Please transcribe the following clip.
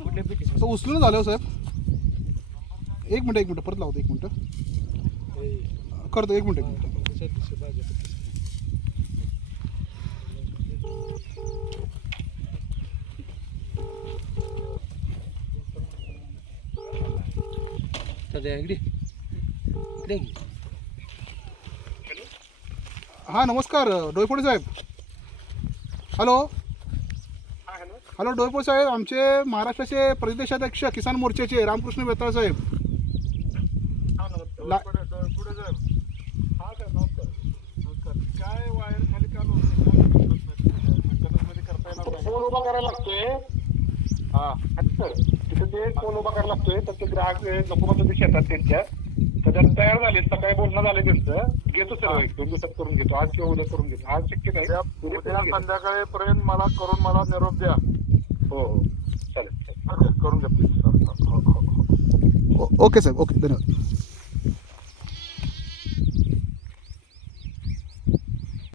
असं उचलून झालं साहेब. एक मिनटं परत लावतो. 1 मिनटं करतो. 1 मिनटं. हां नमस्कार डोईफोडे साहेब. हॅलो हॅलो डोईफोडे साहेब, आमचे महाराष्ट्राचे प्रदेशाध्यक्ष किसान मोर्चाचे रामकृष्ण बेताळ साहेब. काय वायर खाली काल फोन उभा करायला लागतोय. हा सर तिथे ते फोन उभा करायला लागतोय. तर ते ग्राहक नको शेतात त्यांच्या त्याच्यात तयार झाले. सकाळी बोलणं झालं त्यांचं. घेतो सर 1-2 दिवसात करून घेतो. आज किंवा उद्या करून घेतो. आज शक्य नाही. उद्या संध्याकाळीपर्यंत मला करून मला निरोप द्या. हो हो चालेल करून घ्या प्लीज. Okay Saheb. ओके धन्यवाद.